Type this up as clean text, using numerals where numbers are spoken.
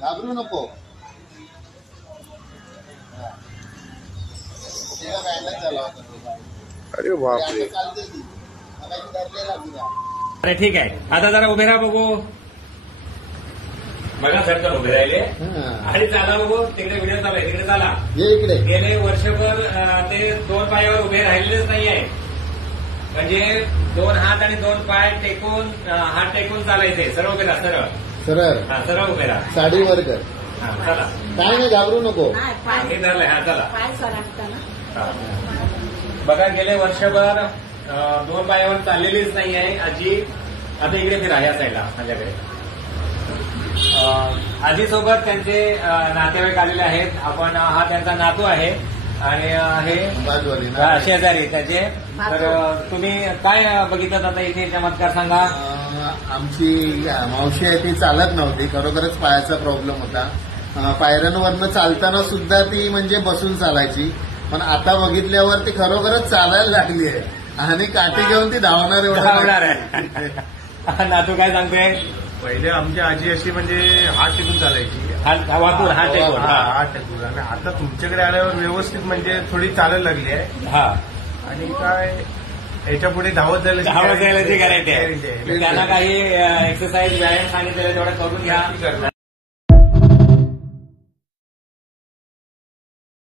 घाबरू नको. अरे बापरे. अरे ठीक आहे, आता जरा उभे राहा बघू. बघा सरकार उभे राहिले आणि चाला बघू. तिकडे व्हिडिओ चालू आहे, तिकडे चाला. इकडे गेले वर्षभर ते 2 पायावर उभे राहिलेलेच नाही आहे. म्हणजे 2 हात आणि 2 पाय टेकून, हात टेकून चालायचे. सरळ उभे राहा, सरळ सरळ. हा, सरळ उभे राहा. साडी वर कर. हा, चला. काय नाही, घाबरू नको. हे धरलंय. हा, चला. बघा गेले वर्षभर 2 पायावर चाललेलीच नाही आहे आजी. आता इकडे फिरा, या साईडला माझ्याकडे. आजीसोबत त्यांचे नातेवाईक आलेले आहेत. आपण हा त्यांचा नातू आहे आणि हे शेजारी त्याचे. तर तुम्ही काय बघितलं आता इथे चमत्कार सांगा. आमची मावशी आहे ती चालत नव्हती, खरोखरच पायाचा प्रॉब्लेम होता. पायऱ्यांवरनं चालताना सुद्धा ती म्हणजे बसून चालायची. पण आता बघितल्यावर ती खरोखरच चालायला लागली आहे आणि काठी घेऊन ती धावणार आहे. नातू काय सांगते. पहिले आमची आजी अशी म्हणजे हात टेकून चालायची. हात टेकून. आणि आता तुमच्याकडे आल्यावर व्यवस्थित म्हणजे थोडी चालायला लागली आहे. हा, आणि काय याच्या पुढे धावत जायला जे करायचे त्यांना काही एक्सरसाइज व्यायाम सांगितलेलं तेवढं करून घ्या.